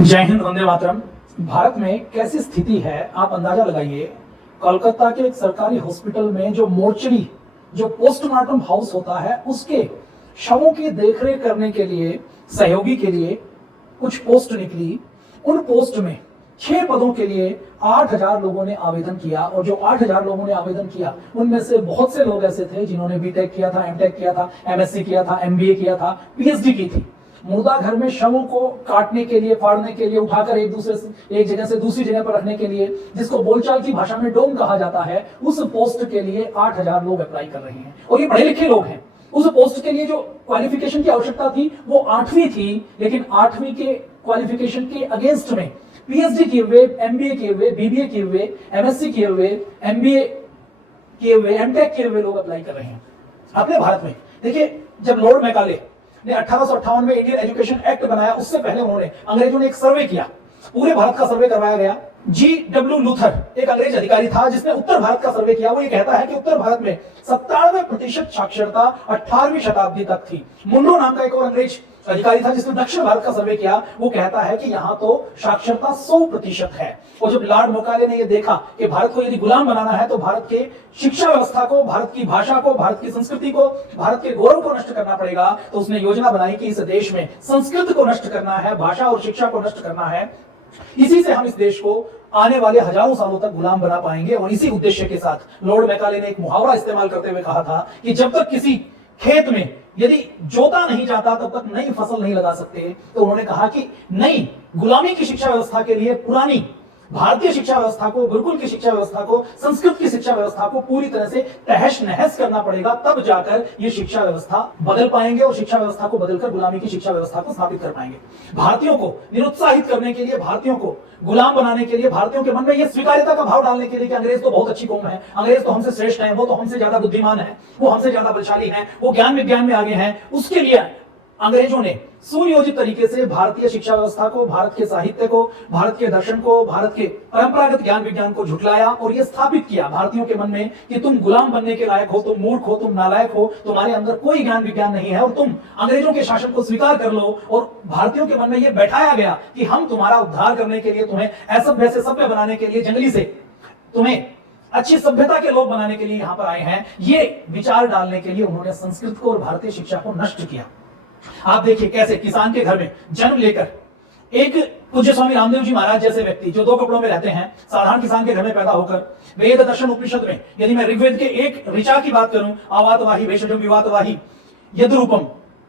जय हिंद, वंदे मातरम। भारत में कैसी स्थिति है आप अंदाजा लगाइए। कोलकाता के एक सरकारी हॉस्पिटल में जो मोर्चरी, जो पोस्टमार्टम हाउस होता है, उसके शवों की देखरेख करने के लिए, सहयोगी के लिए कुछ पोस्ट निकली। उन पोस्ट में 6 पदों के लिए 8000 लोगों ने आवेदन किया, और जो 8000 लोगों ने आवेदन किया उनमें से बहुत से लोग ऐसे थे जिन्होंने बीटेक किया था, एमटेक किया था, एमएससी किया था, एमबीए किया था, पीएचडी की थी। मुर्दा घर में शवों को काटने के लिए, फाड़ने के लिए, उठाकर एक जगह से दूसरी जगह पर रखने के लिए, जिसको बोलचाल की भाषा में डोम कहा जाता है, उस पोस्ट के लिए 8000 लोग अप्लाई कर रहे हैं, और ये पढ़े लिखे लोग हैं। उस पोस्ट के लिए जो क्वालिफिकेशन की आवश्यकता थी वो 8वीं थी, लेकिन 8वीं के क्वालिफिकेशन के अगेंस्ट में पीएचडी किए हुए, एमबीए किए हुए, बीबीए किए हुए, एमएससी किए हुए, एमबीए किए हुए, एमटेक किए हुए लोग अप्लाई कर रहे हैं। अपने भारत में देखिए, जब लॉर्ड मैकाले ने 1858 में इंडियन एजुकेशन एक्ट बनाया, उससे पहले उन्होंने, अंग्रेजों ने एक सर्वे किया, पूरे भारत का सर्वे करवाया गया। G.W. लूथर एक अंग्रेज अधिकारी था जिसने उत्तर भारत का सर्वे किया। वो ये कहता है कि उत्तर भारत में 97% साक्षरता 18वीं शताब्दी तक थी। मुंडो नाम का एक और अंग्रेज अधिकारी था जिसने दक्षिण भारत का सर्वे किया। वो कहता है कि यहां तो साक्षरता 100% है। और जब लॉर्ड मैकाले ने यह देखा कि भारत को यदि गुलाम बनाना है तो भारत के शिक्षा व्यवस्था को, भारत की भाषा को, भारत की संस्कृति को, भारत के गौरव को नष्ट करना पड़ेगा, तो उसने योजना बनाई कि इस देश में संस्कृत को नष्ट करना है, भाषा और शिक्षा को नष्ट करना है। इसी से हम इस देश को आने वाले हजारों सालों तक गुलाम बना पाएंगे। और इसी उद्देश्य के साथ लॉर्ड मैकाले ने एक मुहावरा इस्तेमाल करते हुए कहा था कि जब तक किसी खेत में यदि जोता नहीं जाता तब तक नई फसल नहीं लगा सकते। तो उन्होंने कहा कि नई गुलामी की शिक्षा व्यवस्था के लिए पुरानी भारतीय शिक्षा व्यवस्था को, गुरुकुल की शिक्षा व्यवस्था को, संस्कृत की शिक्षा व्यवस्था को पूरी तरह से तहस नहस करना पड़ेगा, तब जाकर ये शिक्षा व्यवस्था बदल पाएंगे और शिक्षा व्यवस्था को बदलकर गुलामी की शिक्षा व्यवस्था को स्थापित कर पाएंगे। भारतीयों को निरुत्साहित करने के लिए, भारतीयों को गुलाम बनाने के लिए, भारतीयों के मन में यह स्वीकार्यता का भाव डालने के लिए कि अंग्रेज तो बहुत अच्छी कौम है, अंग्रेज तो हमसे श्रेष्ठ है, वो तो हमसे ज्यादा बुद्धिमान है, वो हमसे ज्यादा बलशाली है, वो ज्ञान विज्ञान में आगे हैं, उसके लिए अंग्रेजों ने सुनियोजित तरीके से भारतीय शिक्षा व्यवस्था को, भारत के साहित्य को, भारत के दर्शन को, भारत के परंपरागत ज्ञान विज्ञान को झुठलाया और यह स्थापित किया भारतीयों के मन में कि तुम गुलाम बनने के लायक हो, तुम मूर्ख हो, तुम नालायक हो, तुम्हारे अंदर कोई ज्ञान विज्ञान नहीं है और तुम अंग्रेजों के शासन को स्वीकार कर लो। और भारतीयों के मन में यह बैठाया गया कि हम तुम्हारा उद्धार करने के लिए, तुम्हें असभ्य से सभ्य बनाने के लिए, जंगली से तुम्हें अच्छी सभ्यता के लोग बनाने के लिए यहां पर आए हैं। ये विचार डालने के लिए उन्होंने संस्कृत को और भारतीय शिक्षा को नष्ट किया। आप देखिए कैसे किसान के घर में जन्म लेकर एक पूज्य स्वामी रामदेव जी महाराज जैसे व्यक्ति जो 2 कपड़ों में रहते हैं, साधारण किसान के घर में पैदा होकर वेद दर्शन उपनिषद में, यदि मैं ऋग्वेद के एक ऋचा की बात करूं, आवातवाही भेषजो विवातवाही यद्रूपम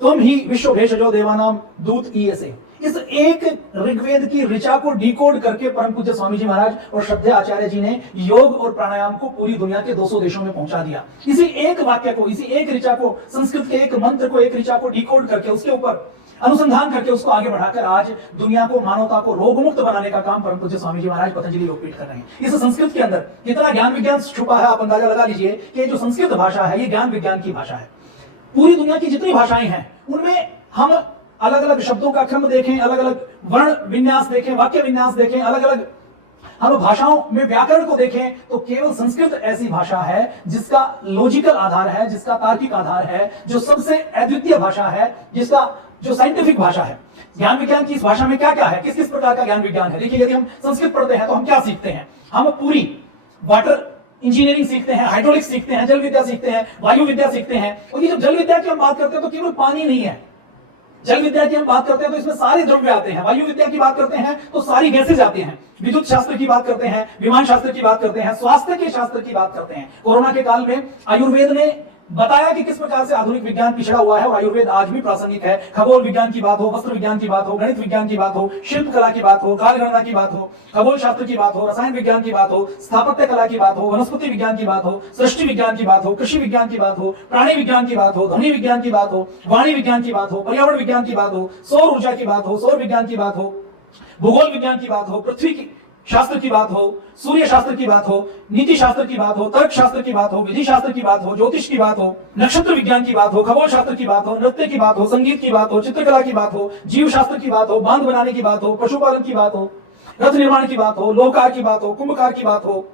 तुम ही विश्व भेषजो देवानाम दूत ईयसे, इस एक ऋग्वेद की ऋचा को डिकोड करके परम पूज्य स्वामी जी महाराज और श्रद्धेय आचार्य जी ने योग और प्राणायाम को पूरी दुनिया के 200 देशों में पहुंचा दिया। इसी एक वाक्य को, इसी एक ऋचा को, संस्कृत के एक मंत्र को, एक ऋचा को डिकोड करके उसके ऊपर अनुसंधान करके उसको आगे बढ़ाकर आज दुनिया को, मानवता को रोगमुक्त बनाने का काम परम पूज्य स्वामी जी महाराज पतंजलि योगपीठ कर रहे हैं। इस संस्कृत के अंदर कितना ज्ञान विज्ञान छुपा है, आप अंदाजा लगा लीजिए कि जो संस्कृत भाषा है ये ज्ञान विज्ञान की भाषा है। पूरी दुनिया की जितनी भाषाएं हैं उनमें हम अलग अलग शब्दों का क्रम देखें, अलग अलग वर्ण विन्यास देखें, वाक्य विन्यास देखें, अलग अलग हम भाषाओं में व्याकरण को देखें, तो केवल संस्कृत ऐसी भाषा है जिसका लॉजिकल आधार है, जिसका तार्किक आधार है, जो सबसे अद्वितीय भाषा है, जिसका जो साइंटिफिक भाषा है। ज्ञान विज्ञान की इस भाषा में क्या क्या है, किस किस प्रकार का ज्ञान विज्ञान है। देखिए, यदि हम संस्कृत पढ़ते हैं तो हम क्या सीखते हैं, हम पूरी वाटर इंजीनियरिंग सीखते हैं, हाइड्रोलिक्स सीखते हैं, जल विद्या सीखते हैं, वायु विद्या सीखते हैं। और ये जब जल विद्या की हम बात करते हैं तो केवल पानी नहीं है, जल विद्या की हम बात करते हैं तो इसमें सारे द्रव्य आते हैं। वायु विद्या की बात करते हैं तो सारी गैसेज आती हैं। विद्युत शास्त्र की बात करते हैं, विमान शास्त्र की बात करते हैं, स्वास्थ्य के शास्त्र की बात करते हैं। कोरोना के काल में आयुर्वेद ने बताया कि किस प्रकार से आधुनिक विज्ञान पिछड़ा हुआ है और आयुर्वेद आज भी प्रासंगिक है। खगोल विज्ञान की बात हो, वस्त्र विज्ञान की बात हो, गणित विज्ञान की बात हो, शिल्प कला की बात हो, कालगणना की बात हो, खगोल शास्त्र की बात हो, रसायन विज्ञान की बात हो, स्थापत्य कला की बात हो, वनस्पति विज्ञान की बात हो, सृष्टि विज्ञान की बात हो, कृषि विज्ञान की बात हो, प्राणी विज्ञान की बात हो, ध्वनि विज्ञान की बात हो, वाणी विज्ञान की बात हो, पर्यावरण विज्ञान की बात हो, सौर ऊर्जा की बात हो, सौर विज्ञान की बात हो, भूगोल विज्ञान की बात हो, पृथ्वी की शास्त्र की बात हो, सूर्य शास्त्र की बात हो, नीति शास्त्र की बात हो, तर्क शास्त्र की बात हो, विधि शास्त्र की बात हो, ज्योतिष की बात हो, नक्षत्र विज्ञान की बात हो, खगोल शास्त्र की बात हो, नृत्य की बात हो, संगीत की बात हो, चित्रकला की बात हो, जीव शास्त्र की बात हो, बांध बनाने की बात हो, पशुपालन की बात हो, रथ निर्माण की बात हो, लोहकार की बात हो, कुंभकार की बात हो,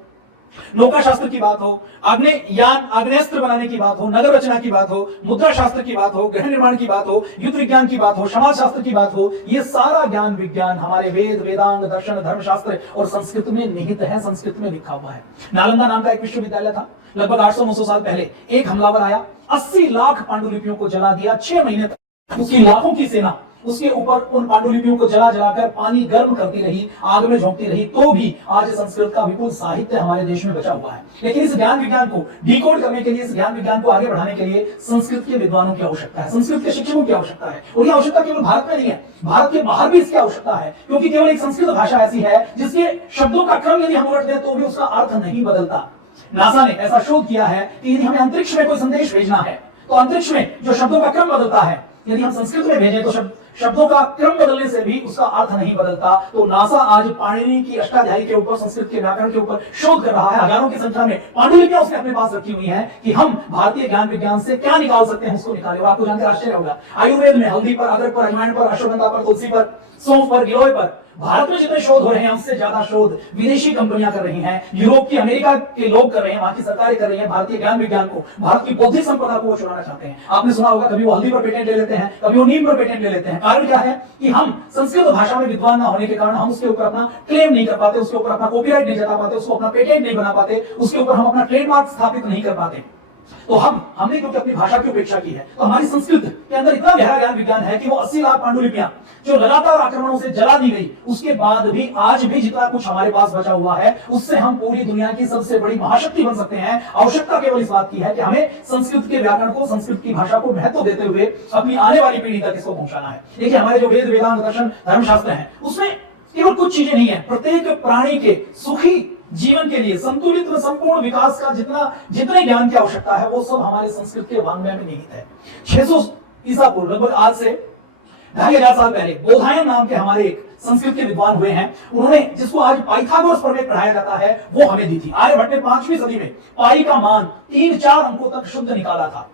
नौका शास्त्र की बात हो, आग्नेयान आग्नेयास्त्र बनाने की बात हो, नगर रचना की बात हो, मुद्रा शास्त्र की बात हो, गृह निर्माण की बात हो, युद्ध विज्ञान की बात हो, समाज शास्त्र की बात हो, ये सारा ज्ञान विज्ञान हमारे वेद, वेदांग, दर्शन, धर्मशास्त्र और संस्कृत में निहित है, संस्कृत में लिखा हुआ है। नालंदा नाम का एक विश्वविद्यालय था, लगभग 800-900 साल पहले एक हमलावर आया, 80 लाख पांडुलिपियों को जला दिया। 6 महीने तक उसकी लाखों की सेना उसके ऊपर उन पांडुलिपियों को जला जलाकर पानी गर्म करती रही, आग में झोंकती रही, तो भी आज संस्कृत का विपुल साहित्य हमारे देश में बचा हुआ है। लेकिन इस ज्ञान विज्ञान को डिकोड करने के लिए, इस ज्ञान विज्ञान को आगे बढ़ाने के लिए संस्कृत के विद्वानों की आवश्यकता है, संस्कृत के शिक्षकों की आवश्यकता है। और यह आवश्यकता केवल भारत में नहीं है, भारत के बाहर भी इसकी आवश्यकता है, क्योंकि केवल एक संस्कृत भाषा ऐसी है जिसके शब्दों का क्रम यदि हम उलट दें तो भी उसका अर्थ नहीं बदलता। नासा ने ऐसा शोध किया है कि यदि हमें अंतरिक्ष में कोई संदेश भेजना है तो अंतरिक्ष में जो शब्दों का क्रम बदलता है, यदि हम संस्कृत में भेजें तो शब्दों का क्रम बदलने से भी उसका अर्थ नहीं बदलता। तो नासा आज पाणिनि की अष्टाध्यायी के ऊपर, संस्कृत के व्याकरण के ऊपर शोध कर रहा है। हजारों की संख्या में पांडुलिपियां उसने अपने पास रखी हुई हैं कि हम भारतीय ज्ञान विज्ञान से क्या निकाल सकते हैं, उसको निकालें। और आपको जानकर आश्चर्य होगा, आयुर्वेद में हल्दी पर, अदरक पर, अजवाइन पर, अश्वगंधा पर, तुलसी पर, सौंफ पर, गिलोय पर भारत में जितने शोध हो रहे हैं उससे ज्यादा शोध विदेशी कंपनियां कर रही हैं, यूरोप की, अमेरिका के लोग कर रहे हैं, वहां की सरकारें कर रही हैं। भारतीय ज्ञान विज्ञान को, भारत की बौद्धिक संपदा को वो चुराना चाहते हैं। आपने सुना होगा, कभी वो हल्दी पर पेटेंट ले लेते हैं, कभी वो नीम पर पेटेंट ले लेते हैं। कारण क्या है कि हम संस्कृत भाषा में विद्वान ना होने के कारण हम उसके ऊपर अपना क्लेम नहीं कर पाते, उसके ऊपर अपना कॉपीराइट नहीं जता पाते, उसको अपना पेटेंट नहीं बना पाते, उसके ऊपर हम अपना ट्रेडमार्क स्थापित नहीं कर पाते। तो हमने क्योंकि अपनी भाषा की उपेक्षा की है, तो हमारी संस्कृत के अंदर इतना गहरा ज्ञान विज्ञान है कि वो 80 लाख पांडुलिपियां जो लगातार आक्रमणों से जला दी गई, उसके बाद भी आज भी जितना कुछ हमारे पास बचा हुआ है उससे हम पूरी दुनिया की सबसे बड़ी महाशक्ति बन सकते हैं। आवश्यकता केवल इस बात की है कि हमें संस्कृत के व्याकरण को, संस्कृत की भाषा को महत्व देते हुए अपनी आने वाली पीढ़ी तक इसको पहुंचाना है। देखिए, हमारे जो वेद, वेदांत, दर्शन, धर्मशास्त्र हैं उसमें केवल कुछ चीजें नहीं है, प्रत्येक प्राणी के सुखी जीवन के लिए, संतुलित व संपूर्ण विकास का जितने ज्ञान की आवश्यकता है वो सब हमारे संस्कृत के वाङ्मय में निहित है। 600 ईसा पूर्व, लगभग आज से 2500 साल पहले बोधायन नाम के हमारे एक संस्कृत के विद्वान हुए हैं, उन्होंने, जिसको आज पाइथागोरस प्रमेय पढ़ाया जाता है, वो हमें दी थी। आर्यभट्ट ने 5वीं सदी में पाई का मान 3-4 अंकों तक शुद्ध निकाला था।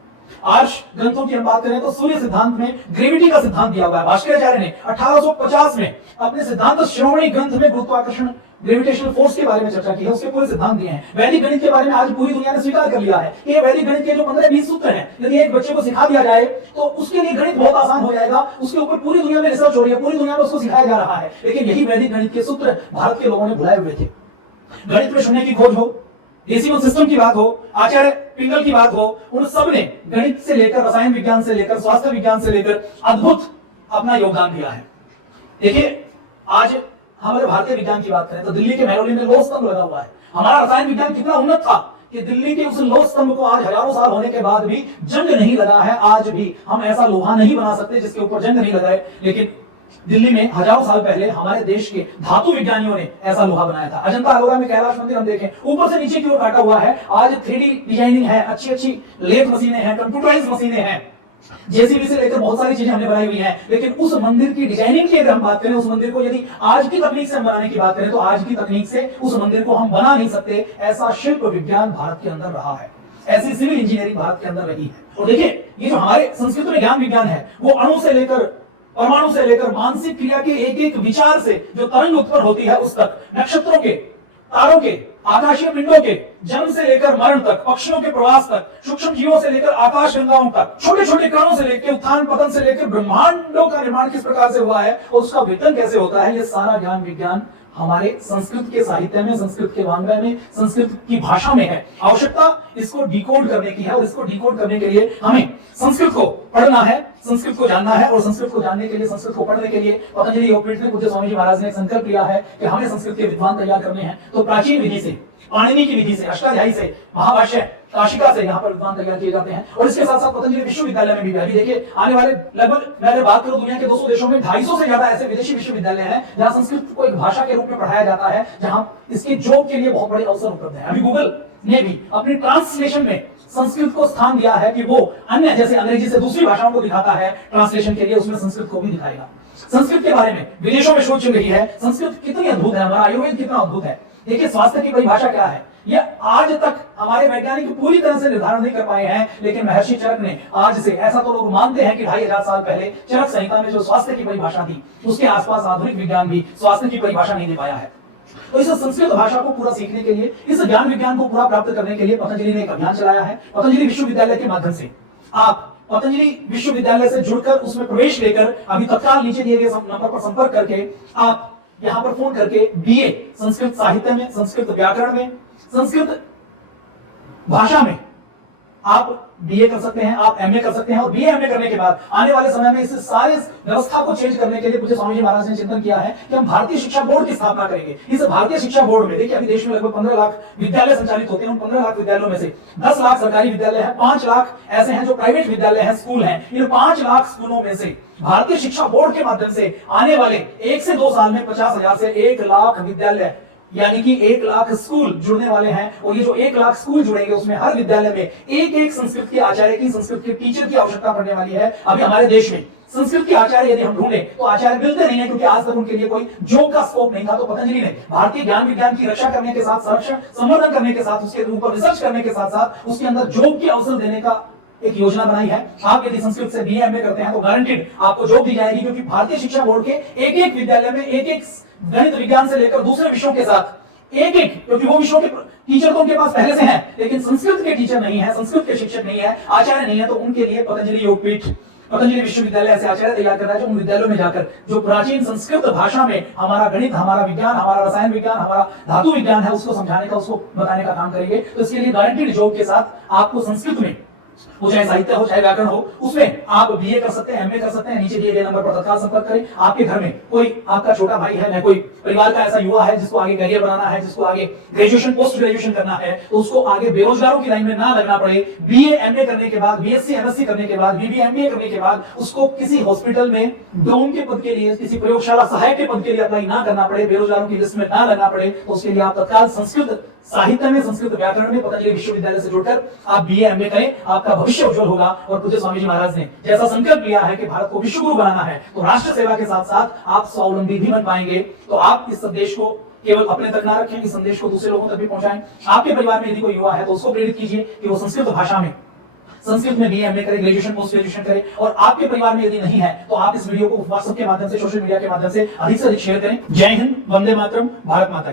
आर्ष ग्रंथों की हम बात करें तो सूर्य सिद्धांत में ग्रेविटी का सिद्धांत दिया हुआ है। भास्कराचार्य ने 1850 में अपने सिद्धांत श्रोमणी ग्रंथ में गुरुत्वाकर्षण, ग्रेविटेशनल फोर्स के बारे में चर्चा की है, उसके पूरे सिद्धांत दिए हैं। वैदिक गणित के बारे में आज पूरी दुनिया ने स्वीकार कर लिया है कि ये वैदिक गणित के जो 15-20 सूत्र हैं, यदि एक बच्चे को सिखा दिया जाए तो उसके लिए गणित बहुत आसान हो जाएगा। उसके ऊपर पूरी दुनिया में रिसर्च हो रही है, पूरी दुनिया में उसको सिखाया जा रहा है। लेकिन यही वैदिक गणित के सूत्र भारत के लोगों ने भुलाए हुए थे। गणित में शून्य की खोज हो, डेसिमल सिस्टम की बात हो, आचार्य पिंगल की बात हो, उन सब ने गणित से लेकर रसायन विज्ञान से लेकर स्वास्थ्य विज्ञान से लेकर अद्भुत अपना योगदान दिया है। देखिए, आज हमारे भारतीय विज्ञान की बात करें तो दिल्ली के मेहरौली में लौह स्तंभ लगा हुआ है। हमारा रसायन विज्ञान कितना उन्नत था कि दिल्ली के उस लौह स्तंभ को आज हजारों साल होने के बाद भी जंग नहीं लगा है। आज भी हम ऐसा लोहा नहीं बना सकते जिसके ऊपर जंग नहीं लगाए, लेकिन दिल्ली में हजारों साल पहले हमारे देश के धातु विज्ञानियों ने ऐसा लोहा बनाया था। अजंता अलोरा में कैलाश मंदिर हम देखें, ऊपर से नीचे की ओर काटा हुआ है। आज 3D डिजाइनिंग है, अच्छी लेथ मशीनें हैं, कंप्यूटराइज्ड मशीनें हैं, जेसीबी से लेकर बहुत सारी चीजें हमने बनाई हुई हैं। लेकिन उस मंदिर की डिजाइनिंग की अगर हम बात करें, उस मंदिर को यदि आज की तकनीक से हम बनाने की बात करें तो आज की तकनीक से उस मंदिर को हम बना नहीं सकते। ऐसा शिल्प विज्ञान भारत के अंदर रहा है, ऐसी सिविल इंजीनियरिंग भारत के अंदर रही है। और देखिए, ये जो हमारे संस्कृत में ज्ञान विज्ञान है वो अणु से लेकर, परमाणु से लेकर मानसिक क्रिया के एक एक विचार से जो तरंग उत्पन्न होती है उस तक, नक्षत्रों के, तारों के, आकाशीय पिंडों के जन्म से लेकर मरण तक, पक्षियों के प्रवास तक, सूक्ष्म जीवों से लेकर आकाश गंगाओं तक, छोटे छोटे कणों से लेकर उत्थान पतन से लेकर ब्रह्मांडों का निर्माण किस प्रकार से हुआ है और उसका वितरण कैसे होता है, ये सारा ज्ञान विज्ञान हमारे संस्कृत के साहित्य में, संस्कृत के वाङ्मय में, संस्कृत की भाषा में है। आवश्यकता इसको डिकोड करने की है और इसको डिकोड करने के लिए हमें संस्कृत को पढ़ना है, संस्कृत को जानना है। और संस्कृत को जानने के लिए, संस्कृत को पढ़ने के लिए पतंजलि योगपीठ ने, पूज्य स्वामी जी महाराज ने एक संकल्प लिया है कि हमें संस्कृत के विद्वान तैयार करने हैं। तो प्राचीन विधि से, पाणिनि की विधि से, अष्टाध्यायी से, महाभाष्य, काशिका से यहाँ पर विद्वान तैयार किए जाते हैं। और इसके साथ साथ पतंजलि विश्वविद्यालय में भी अभी देखिए, आने वाले लगभग, मैं अगर बात करूं दुनिया के 200 देशों में 250 से ज्यादा ऐसे विदेशी विश्वविद्यालय हैं जहां संस्कृत को एक भाषा के रूप में पढ़ाया जाता है, जहां इसके जॉब के लिए बहुत बड़े अवसर उपलब्ध है। अभी गूगल ने भी अपनी ट्रांसलेशन में संस्कृत को स्थान दिया है कि वो अन्य, जैसे अंग्रेजी से दूसरी भाषाओं को दिखाता है ट्रांसलेशन के लिए, उसमें संस्कृत को भी दिखाएगा। संस्कृत के बारे में विदेशों में शोध चल रही है, संस्कृत कितनी अद्भुत है, हमारा आयुर्वेद कितना अद्भुत है। देखिए, स्वास्थ्य की परिभाषा क्या है, यह आज तक हमारे वैज्ञानिक पूरी तरह से निर्धारण नहीं कर पाए हैं। लेकिन महर्षि चरक ने आज से, ऐसा तो लोग मानते हैं कि 2500 साल पहले चरक संहिता में जो स्वास्थ्य की परिभाषा थी, उसके आसपास आधुनिक विज्ञान भी स्वास्थ्य की परिभाषा नहीं दे पाया है। तो इस संस्कृत भाषा को पूरा सीखने के लिए, इस ज्ञान विज्ञान को पूरा प्राप्त करने के लिए पतंजलि ने एक अभियान चलाया है। पतंजलि विश्वविद्यालय के माध्यम से आप पतंजलि विश्वविद्यालय से जुड़कर उसमें प्रवेश लेकर अभी तत्काल नीचे दिए गए नंबर पर संपर्क करके आप यहां पर फोन करके बीए संस्कृत साहित्य में, संस्कृत व्याकरण में, संस्कृत भाषा में आप बीए कर सकते हैं, आप एमए कर सकते हैं। और बीए एमए करने के बाद आने वाले समय में इस सारे व्यवस्था को चेंज करने के लिए पूज्य स्वामी जी महाराज ने चिंतन किया है कि हम भारतीय शिक्षा बोर्ड की स्थापना करेंगे। इस भारतीय शिक्षा बोर्ड में देखिए, अभी देश में लगभग 15 लाख विद्यालय संचालित होते हैं। उन 15 लाख विद्यालयों में से 10 लाख सरकारी विद्यालय हैं, 5 लाख ऐसे हैं जो प्राइवेट विद्यालय हैं, स्कूल हैं। इन 5 लाख स्कूलों में से भारतीय शिक्षा बोर्ड के माध्यम से आने वाले 1 से 2 साल में 50,000 से 1 लाख विद्यालय, यानी कि 1 लाख स्कूल जुड़ने वाले हैं। और ये जो 1 लाख स्कूल जुड़ेंगे उसमें हर विद्यालय में एक संस्कृत के आचार्य की, संस्कृत के टीचर की आवश्यकता पड़ने वाली है। अभी हमारे देश में संस्कृत के आचार्य यदि हम ढूंढे तो आचार्य मिलते नहीं है, क्योंकि आज तक उनके लिए कोई जॉब का स्कोप नहीं था। तो पतंजलि ने भारतीय ज्ञान विज्ञान की रक्षा करने के साथ, संरक्षण संवर्धन करने के साथ, उसके ऊपर रिसर्च करने के साथ साथ उसके अंदर जॉब के अवसर देने का एक योजना बनाई है। आप यदि संस्कृत से बीए एमए करते हैं तो गारंटीड आपको जॉब दी जाएगी, क्योंकि भारतीय शिक्षा बोर्ड के एक विद्यालय में एक गणित विज्ञान से लेकर दूसरे विषयों के साथ क्योंकि वो विषयों के टीचर तो उनके पास पहले से हैं, लेकिन संस्कृत के टीचर नहीं है, संस्कृत के शिक्षक नहीं है, आचार्य नहीं है। तो उनके लिए पतंजलि योगपीठ, पतंजलि विश्वविद्यालय ऐसे आचार्य तैयार कर रहा है जो उन विद्यालयों में जाकर जो प्राचीन संस्कृत भाषा में हमारा गणित, हमारा विज्ञान, हमारा रसायन विज्ञान, हमारा धातु विज्ञान है, उसको समझाने का, उसको बताने का काम करेंगे। तो इसके लिए गारंटीड जॉब के साथ आपको संस्कृत में, वो चाहे साहित्य हो चाहे व्याकरण हो, उसमें आप बीए कर सकते हैं, एमए कर सकते हैं। नीचे दिए गए नंबर पर तत्काल संपर्क करें। आपके घर में कोई आपका छोटा भाई है, कोई परिवार का ऐसा युवा है जिसको आगे करियर बनाना है, जिसको आगे ग्रेजुएशन, पोस्ट ग्रेजुएशन करना है, तो उसको आगे बेरोजगारों की लाइन में ना लगना पड़े। बीए एमए करने के बाद, बीएससी एमएससी करने के बाद, बीबीए एमबीए करने के बाद उसको किसी हॉस्पिटल में ड्रोन के पद के लिए, किसी प्रयोगशाला सहायक के पद के लिए अप्लाई ना करना पड़े, बेरोजगारों की लिस्ट में ना लगना पड़े। तो उसके लिए आप तत्काल संस्कृत साहित्य में, संस्कृत व्याकरण में पतंजलि विश्वविद्यालय से जुड़कर आप बीए एमए करें, आपका भविष्य उज्जवल होगा। और पूज्य स्वामी जी महाराज ने जैसा संकल्प लिया है कि भारत को विश्व गुरु बनाना है, तो राष्ट्र सेवा के साथ साथ आप स्वावलंबी भी बन पाएंगे। तो आप इस संदेश को केवल अपने तक ना रखें, इस संदेश को दूसरे लोगों तक भी पहुंचाएं। आपके परिवार में यदि कोई युवा है तो उसको प्रेरित कीजिए कि वो संस्कृत भाषा में, संस्कृत में बीए एमए करे, ग्रेजुएशन पोस्ट ग्रेजुएशन करे। और आपके परिवार में यदि नहीं है तो आप इस वीडियो को व्हाट्सएप के माध्यम से, सोशल मीडिया के माध्यम से अधिक शेयर करें। जय हिंद, वंदे मातरम, भारत माता की।